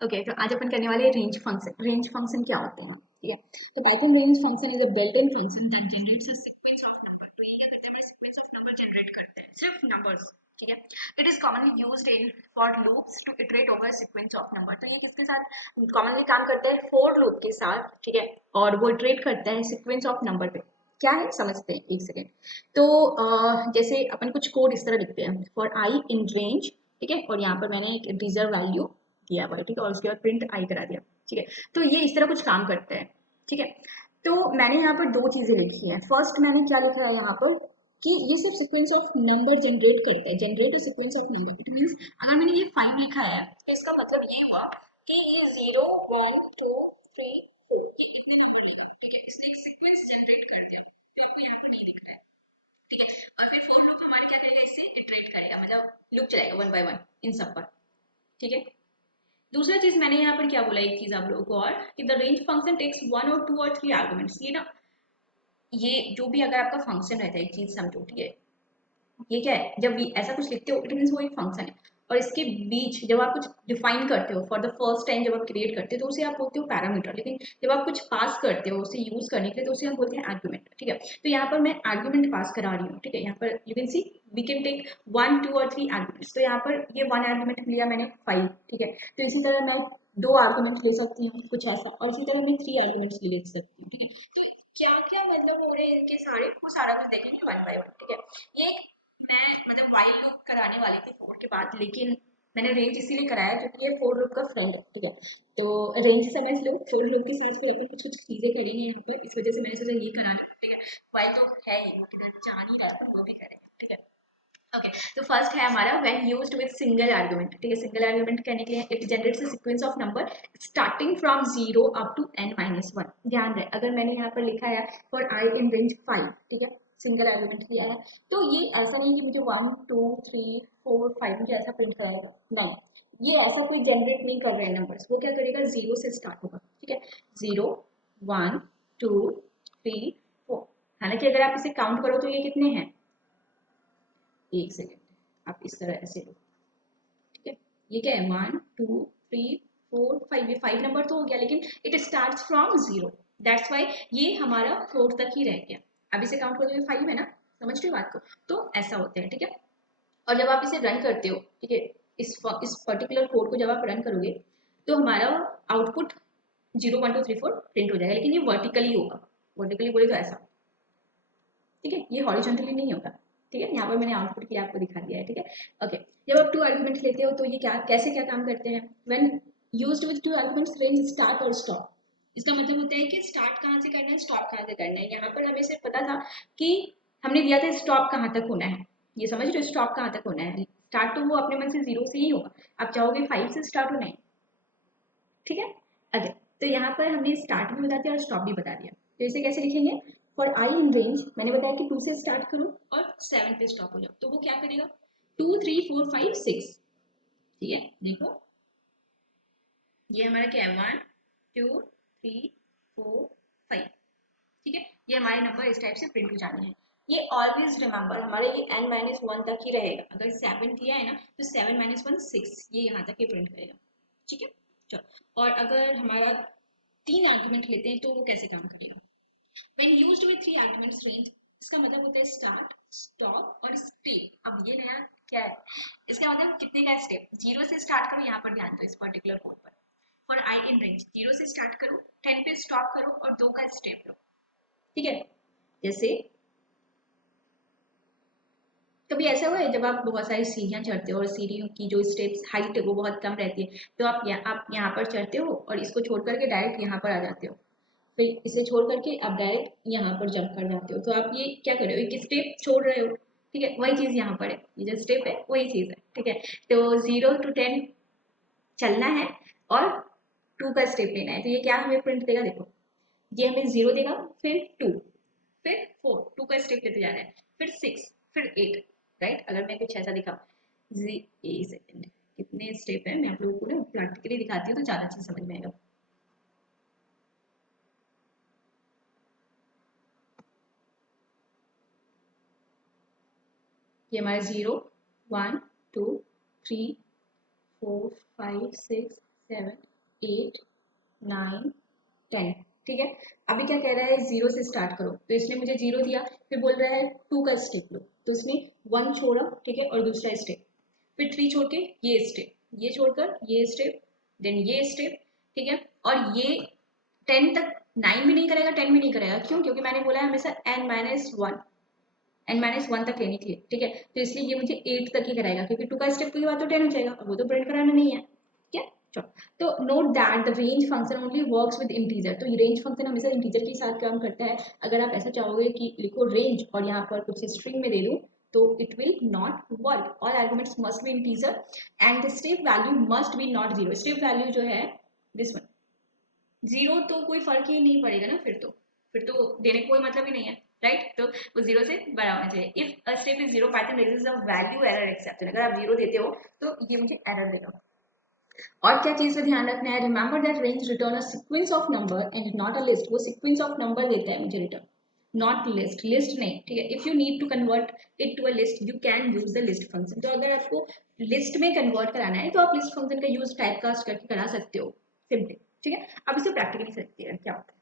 Okay, तो आज अपन करने वाले रेंज फंक्शन। रेंज फंक्शन क्या होते हैं, ठीक है। तो Python range function is a built in function that generates a sequence of number. तो ये क्या करते हैं, सीक्वेंस ऑफ नंबर जनरेट करते हैं, सिर्फ नंबर्स, ठीक है। It is commonly used in for loops to iterate over sequence of number. तो ये किसके साथ कॉमनली काम करते हैं, फॉर लूप के साथ, ठीक है। और वो इटरेट करता है सीक्वेंस ऑफ नंबर पे। क्या है समझते हैं, एक सेकेंड। तो जैसे अपन कुछ कोड इस तरह लिखते हैं, फॉर आई इन रेंज, ठीक है। और यहाँ पर मैंने एक रिजर्व वैल्यू दिया हुआ है, ठीक है, और उसके बाद प्रिंट आई करा दिया, ठीक है। तो ये इस तरह कुछ काम करते हैं, ठीक है। तो मैंने यहाँ पर दो चीजें लिखी हैं। फर्स्ट मैंने क्या लिखा है यहाँ पर कि ये सब सीक्वेंस ऑफ नंबर जनरेट करता है, generate a sequence of number. It means अगर मैंने ये 5 लिखा है तो इसका मतलब ये हुआ कि ये 0 1 2 3 4 ये इतने नंबर लिखे, ठीक है। इसने एक सीक्वेंस जनरेट कर दिया, तो आपको यहाँ पर नहीं दिख रहा है, ठीक है। और फिर फॉर लूप हमारे क्या करेगा, इससे इटरेट करेगा, मतलब लूप चलाएगा 1 बाय 1 इन सब पर, ठीक है। दूसरा चीज मैंने यहाँ पर क्या बोला, एक चीज आप लोगों को और, कि द रेंज फंक्शन टेक्स 1 और 2 और 3 आर्गुमेंट्स। ये ना, ये जो भी अगर आपका फंक्शन रहता है, एक चीज समझो, ठीक है। ये क्या है, जब भी ऐसा कुछ लिखते हो इट मीन्स वो एक फंक्शन है। और इसके बीच जब आप कुछ डिफाइन करते हो फॉर द फर्स्ट टाइम, जब आप क्रिएट करते हो तो उसे आप बोलते हो पैरामीटर। लेकिन जब आप कुछ पास करते हो उसे यूज करने के लिए तो उसे हम बोलते हैं आर्गुमेंट, ठीक है। तो यहाँ पर मैं आर्गुमेंट पास करा रही हूँ, ठीक है। यहाँ पर you can see we can take 1 2 और 3 आर्गुमेंट्स। तो यहाँ पर ये 1 आर्गुमेंट लिया मैंने 5, ठीक है। तो इसी तरह मैं 2 आर्गुमेंट्स ले सकती हूँ कुछ ऐसा, और इसी तरह मैं 3 आर्गुमेंट्स ले सकती हूँ, ठीक है। तो क्या क्या मतलब हो रहे हैं इनके सारे, वो सारा कुछ देखेंगे 1 बाय 1, ठीक है। ये मैं मतलब वाइल लूप कराने वाली थी 4 के बाद, लेकिन मैंने रेंज इसीलिए कराया क्योंकि ये 4 लूप का फ्रेंड है, ठीक है। तो रेंज समझ लो, 4 लूप के साथ फिर अपन कुछ कुछ चीजें करेंगे यहाँ पर, इस वजह से मैंने सोचा ये करा लो, ठीक है। वाइल तो है ही, वो किधर जा नहीं रहा है, वो भी करेंगे, ठीक है। ओके, तो फर्स्ट है हमारा when used with single argument, ठीक है। सिंगल आर्गुमेंट कहने के लिए it generates a sequence of number starting from 0 up to n-1। ध्यान रहे, अगर मैंने यहाँ पर लिखा है फॉर आई इन रेंज 5, ठीक है, सिंगल आर्गुमेंट दिया है, तो ये ऐसा नहीं कि मुझे 1 2 3 4 5 मुझे ऐसा प्रिंट कराएगा, नहीं। ये ऐसा कोई जनरेट नहीं कर रहे हैं नंबर्स, वो क्या करेगा, 0 से स्टार्ट होगा, ठीक है। 0 1 2 3 4। हालांकि अगर आप इसे काउंट करो तो ये कितने हैं, एक सेकेंड, आप इस तरह ऐसे लो, ठीक है। ये क्या है, 1 2 3 4 5, ये 5 नंबर तो हो गया, लेकिन it start from 0, that's why ये हमारा 4 तक ही रह गया। अब इसे काउंट करो, ये 5 है ना, समझ रहे हो बात को। तो ऐसा होता है, ठीक है। और जब आप इसे रन करते हो, ठीक है, इस पर्टिकुलर कोड को जब आप रन करोगे तो हमारा आउटपुट 0 1 2 3 4 प्रिंट हो जाएगा, लेकिन ये वर्टिकली होगा। वर्टिकली बोले तो ऐसा, ठीक है, ये हॉरिजॉन्टली नहीं होगा, ठीक है। यहाँ पर मैंने आउटपुट के लिए आपको दिखा दिया है, ठीक है। ओके, जब आप 2 आर्गुमेंट्स लेते हो तो ये क्या कैसे क्या काम करते हैं, when used with 2 arguments range start और स्टॉप। इसका मतलब होता है कि स्टार्ट कहाँ से करना है, स्टॉप कहाँ से करना है। यहाँ पर हमें सिर्फ पता था कि हमने दिया था स्टॉप कहाँ तक होना है, ये समझ रहे हो, स्टॉप कहाँ तक होना है। स्टार्ट तो वो अपने मन से 0 से ही होगा, आप चाहोगे 5 से स्टार्ट होना है, ठीक है। अरे, तो यहाँ पर हमने स्टार्ट भी बता दिया और स्टॉप भी बता दिया। तो इसे कैसे लिखेंगे, फॉर आई इन रेंज मैंने बताया कि 2 से स्टार्ट करो और 7 पे स्टॉप हो जाओ, तो वो क्या करेगा, 2 3 4 5 6, ठीक है। देखो ये हमारा क्या है, 1 2 3 4 5, ठीक है। ये हमारे नंबर इस टाइप से प्रिंट हो जाने हैं। ये ऑलवेज रिमेंबर हमारे ये n-1 तक ही रहेगा। अगर 7 किया है ना तो 7 - 1 6, ये यहाँ तक ही प्रिंट करेगा, ठीक है। चलो, और अगर हमारा 3 आर्गुमेंट लेते हैं तो वो कैसे काम करेगा, when used with 3 arguments range, इसका मतलब होता है स्टार्ट स्टॉप और स्टेप। अब ये नया क्या है, इसका मतलब कितने का स्टेप, 0 से स्टार्ट करो, यहाँ पर ध्यान दो इस पर्टिकुलर कोड पर। फॉर आई इन रेंज 0 से स्टार्ट करो, 10 पे स्टॉप करो और 2 का स्टेप लो, ठीक है। जैसे कभी ऐसा हुआ है जब आप बहुत सारी सीढ़ियां चढ़ते हो और सीढ़ियों की जो स्टेप्स हाइट है वो बहुत कम रहती है, तो आप यहाँ पर चढ़ते हो और इसको छोड़ करके डायरेक्ट यहाँ पर आ जाते हो, फिर इसे छोड़ करके आप डायरेक्ट यहाँ पर जंप कर जाते हो। तो आप ये क्या कर रहे हो, एक स्टेप छोड़ रहे हो, ठीक है। वही चीज यहाँ पर है, ये जो स्टेप है वही चीज है, ठीक है। तो 0 to 10 चलना है और 2 का स्टेप लेना है, तो ये क्या हमें प्रिंट देगा, देखो ये हमें 0 देगा, फिर 2, फिर 4, 2 का स्टेप लेते जाना है, फिर 6, फिर 8, राइट। अगर मैं कुछ ऐसा दिखा, एक सेकेंड, कितने स्टेप है, मैं आप लोगों को ना प्रैक्टिकली दिखाती हूँ तो ज़्यादा चीज़ समझ में आएगा। ये हमारा 0 1 2 3 4 5 6 7 8 9 10। ठीक है, अभी क्या कह रहा है, जीरो से स्टार्ट करो, तो इसने मुझे जीरो दिया, फिर बोल रहा है टू का स्टेप लो, तो उसने वन छोड़ा, ठीक है, और दूसरा स्टेप, फिर थ्री छोड़ के ये स्टेप, ये छोड़कर ये स्टेप, देन ये स्टेप, ठीक है, और ये 10 तक, 9 भी नहीं करेगा, 10 भी नहीं करेगा, क्यों, क्योंकि मैंने बोला है हमेशा n-1, n-1 तक लेनी थी, ठीक है, तो इसलिए ये मुझे 8 तक ही कराएगा, क्योंकि 2 का स्टेप के बाद तो 10 हो जाएगा, और वो तो प्रिंट कराना नहीं है, ठीक है, चलो। तो note that the range function only works with integer, तो ये रेंज फंक्शन हमेशा इंटीजर के साथ काम करता है। अगर आप ऐसा चाहोगे कि लिखो रेंज और यहाँ पर कुछ स्ट्रिंग में दे दूँ, तो it will not work, all arguments must be integer and the step value must be not zero, step value जो है दिस वन, जीरो तो कोई फर्क ही नहीं पड़ेगा ना, फिर तो देने का कोई मतलब ही नहीं है, राइट, तो वो जीरो से बड़ा होना चाहिए। If a step is zero, Python raises the value error exception, अगर आप जीरो देते हो तो ये मुझे एरर देगा। और क्या चीज का ध्यान रखना है, remember that range return a sequence of number and not a list, वो सीक्वेंस ऑफ नंबर देता है मुझे रिटर्न, नॉट लिस्ट, लिस्ट नहीं, ठीक है। If you need to convert it to a list, you can use the list function, तो अगर आपको लिस्ट में कन्वर्ट कराना है तो आप लिस्ट फंक्शन का यूज टाइप कास्ट करके करा सकते हो सिंपली, ठीक है। अब इसे प्रैक्टिकली सकते हैं क्या होता है।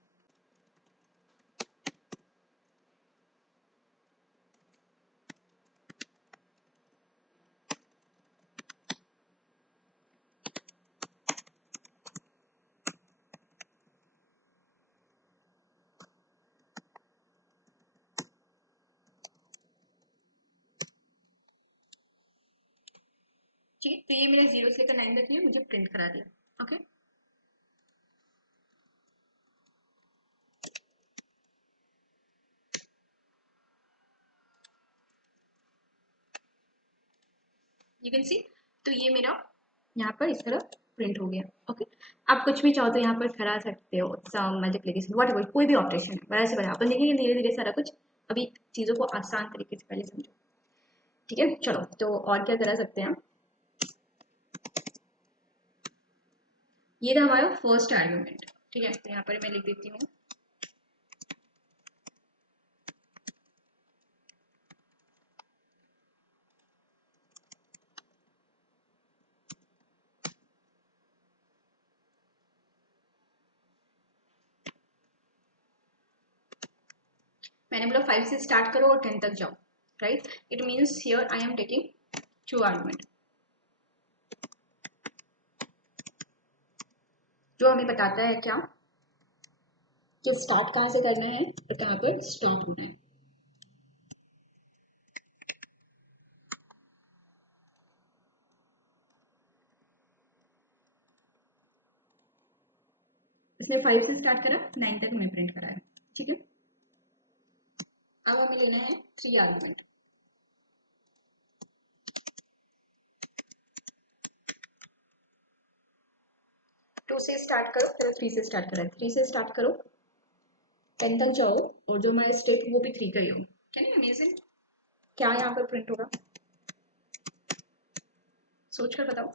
ठीक है, तो ये मेरा जीरो से लेकर 9 तक ये मुझे प्रिंट करा दिया, ओके। यू कैन सी, तो ये मेरा यहाँ पर इस तरह प्रिंट हो गया, ओके। आप कुछ भी चाहो तो यहाँ पर करा सकते हो, सम मल्टीप्लिकेशन व्हाटएवर, कोई भी ऑपरेशन बड़ा से बड़ा अपन देखेंगे धीरे धीरे सारा कुछ, अभी चीज़ों को आसान तरीके से पहले समझो, ठीक है। चलो, तो और क्या करा सकते हैं, ये था हमारा फर्स्ट आर्ग्यूमेंट, ठीक है, तो यहाँ पर मैं लिख देती हूँ, मैंने बोला 5 से स्टार्ट करो और 10 तक जाओ, right, it means here I am taking 2 argument, जो हमें बताता है क्या, कि स्टार्ट कहाँ से करना है और कहाँ पर स्टॉप होना है। इसने 5 से स्टार्ट करा, 9 तक हमें प्रिंट करा है, ठीक है। अब हमें लेना है 3 आर्गुमेंट, 2 से स्टार्ट करो, फिर 3 से स्टार्ट करा है, 3 से स्टार्ट करो, 10 तक जाओ, और जो हमारा स्टेप वो भी 3 का ही हो। कैन यू इमेजिन क्या यहाँ पर प्रिंट होगा, सोच कर बताओ।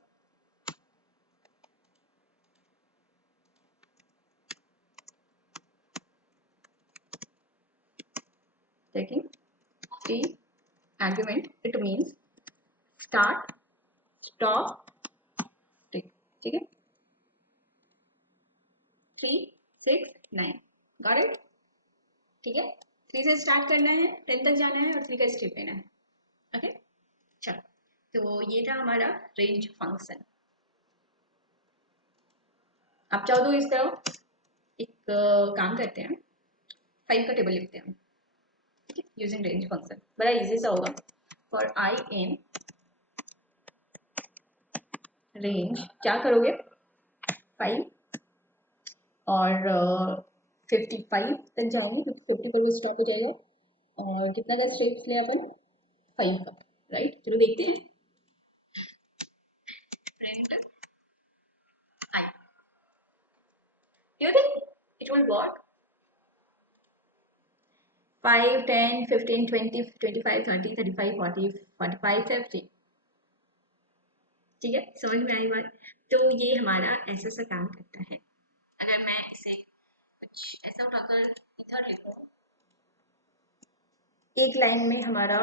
Taking 3 argument, it means start, stop, tick, ठीक है, 3 6 9, गॉट इट, ठीक है। 3 से स्टार्ट करना है, 10 तक जाना है और 3 का स्टेप लेना है, ओके। चलो, तो ये था हमारा रेंज फंक्शन। आप चाहो तो इस तरह एक काम करते हैं, 5 का टेबल लिखते हैं, यूजिंग रेंज फंक्शन, बड़ा इजी सा होगा। फॉर आई इन रेंज, क्या करोगे, 5 और 55 तक जाएंगे, क्योंकि 50 पर वो स्टॉप हो जाएगा, और कितना का स्टेप्स ले अपन, 5 का, राइट। चलो देखते हैं, print I, you think it will work, 5 10 15 20 25 30 35 40 45 50, ठीक है, समझ में आई बात। तो ये हमारा ऐसा सा काम करता है। अगर मैं इसे कुछ ऐसा उठाकर इधर लिखूं, एक लाइन में हमारा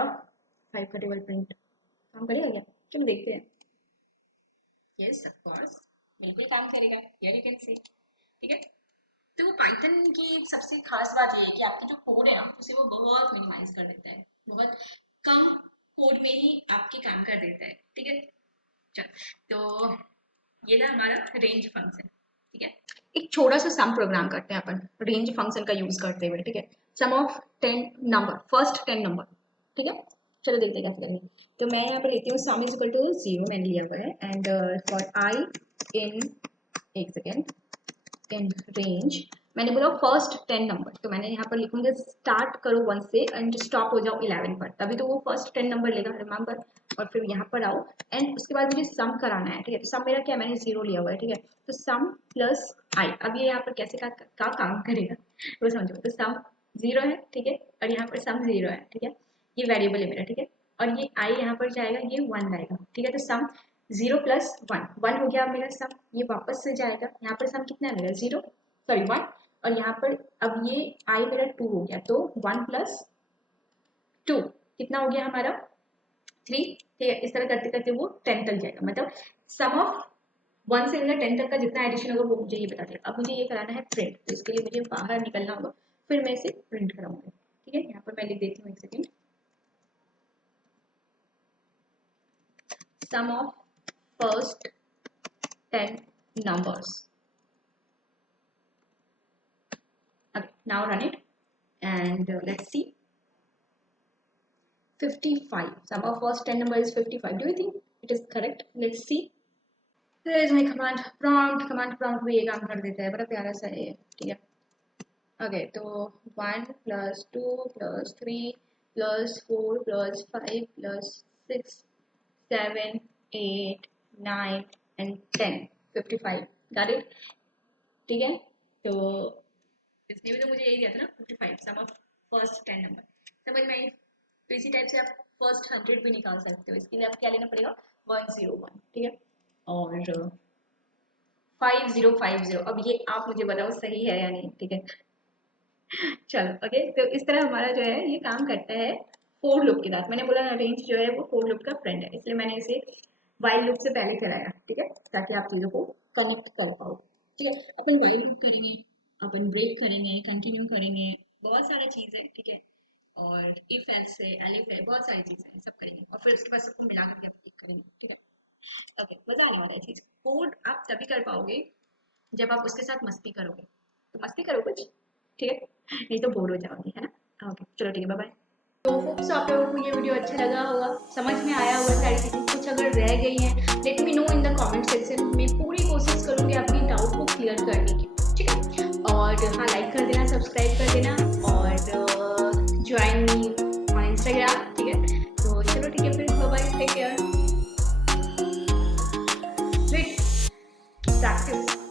5 का टेबल प्रिंट काम करेगा क्या, चलो देखते हैं। यस ऑफ कोर्स, बिल्कुल काम करेगा, या यू कैन से, ठीक है। तो पाइथन की एक सबसे खास बात ये है कि आपकी जो कोड है ना उसे वो बहुत मिनिमाइज कर देता है, बहुत कम कोड में ही आपके काम कर देता है, ठीक है। चल, तो ये था हमारा रेंज फंक्शन, ठीक है। एक छोटा सा सम प्रोग्राम करते हैं अपन रेंज फंक्शन का यूज करते हुए, ठीक है। सम ऑफ 10 नंबर, फर्स्ट 10 नंबर, ठीक है। चलो देखते हैं कैसे करेंगे। तो मैं यहाँ पर लेती हूँ सम इज इक्वल टू 0 मैंने लिया हुआ है, एंड फॉर आई इन, एक सेकेंड, इन रेंज, मैंने बोला फर्स्ट 10 नंबर, तो मैंने यहाँ पर लिखूंगा स्टार्ट करो 1 से एंड स्टॉप हो जाओ 11 पर, तभी तो वो फर्स्ट 10 नंबर लेगा, रिमेंबर। और फिर यहाँ पर आओ एंड उसके बाद मुझे सम कराना है, ठीक है। तो सम मेरा क्या, मैंने 0 लिया हुआ है, ठीक है। तो सम प्लस आई, अब ये यहाँ पर कैसे का काम करेगा वो समझो। तो सम 0 है, ठीक है, और यहाँ पर सम 0 है, ठीक है। ये वेरिएबल है मेरा, ठीक है। और ये आई यहाँ पर जाएगा, ये 1 आएगा, ठीक है। तो सम 0 प्लस 1, 1 हो गया मेरा सम, ये वापस से जाएगा, यहाँ पर सम कितना है मेरा 0, सॉरी 1, और यहाँ पर अब ये आई मेरा 2 हो गया, तो 1 प्लस 2 कितना हो गया हमारा 3, ठीक है। इस तरह करते करते वो 10 तक जाएगा, मतलब सम ऑफ 1 से लेकर 10 तक का जितना एडिशन होगा वो मुझे ये बता देगा। अब मुझे ये कराना है प्रिंट, तो इसके लिए मुझे बाहर निकलना होगा, फिर मैं इसे प्रिंट कराऊंगा, ठीक है। यहाँ पर मैं लिख देती हूँ, एक second, sum of first 10 numbers. Okay, now run it and let's see. 55. Sum of first 10 number is 55. Do you think it is correct? Let's see. There is my command prompt. Command prompt भी ये काम कर देता है, बड़ा प्यारा सा है, ठीक है। Okay, तो 1 plus 2 plus 3 plus 4 plus 5 plus 6 7 8 9 and 10, 55. Got it? ठीक है। तो इसने भी तो मुझे यही दिया था ना 55, सम ऑफ फर्स्ट 10 नंबर, समझ में आई। तो इसी टाइप से आप फर्स्ट 100 भी निकाल सकते हो, इसके लिए आप क्या लेना पड़ेगा 101, ठीक है। और 5050, अब ये आप मुझे बताओ सही है या नहीं, ठीक है। चलो ओके, तो इस तरह हमारा जो है ये काम करता है फोर लूप के साथ। मैंने बोला ना रेंज जो है वो फोर लूप का फ्रेंड है, इसलिए मैंने इसे वाइल लूप से पहले चलाया, ठीक है, ताकि आप चीजों को कनेक्ट कर पाओ, ठीक है। अपन वाइल लूप करेंगे, अपन ब्रेक करेंगे, कंटिन्यू करेंगे, बहुत सारी चीज़ है, ठीक है। और इफ एल्स है, एलिफ है, बहुत सारी चीज़ें हैं, सब करेंगे और फिर उसके बाद सबको मिला करके आप करेंगे, ठीक है। ओके, मजा आने वाला है चीज़। कोड आप तभी कर पाओगे जब आप उसके साथ मस्ती करोगे, तो मस्ती करो कुछ, ठीक है, नहीं तो बोर हो जाओगे, है ना। ओके चलो ठीक है, बाय बाय। तो होप्स आप लोगों को ये वीडियो अच्छा लगा होगा, समझ में आया होगा सारी चीज़ें। कुछ अगर रह गई हैं let me know in the comment section, मैं पूरी कोशिश करूँगी आपकी डाउट को क्लियर करने की, ठीक है। और हाँ, लाइक कर देना, सब्सक्राइब कर देना और ज्वाइन मी ऑन इंस्टाग्राम, ठीक है। तो चलो ठीक है, फिर bye bye, take care, sweet practice.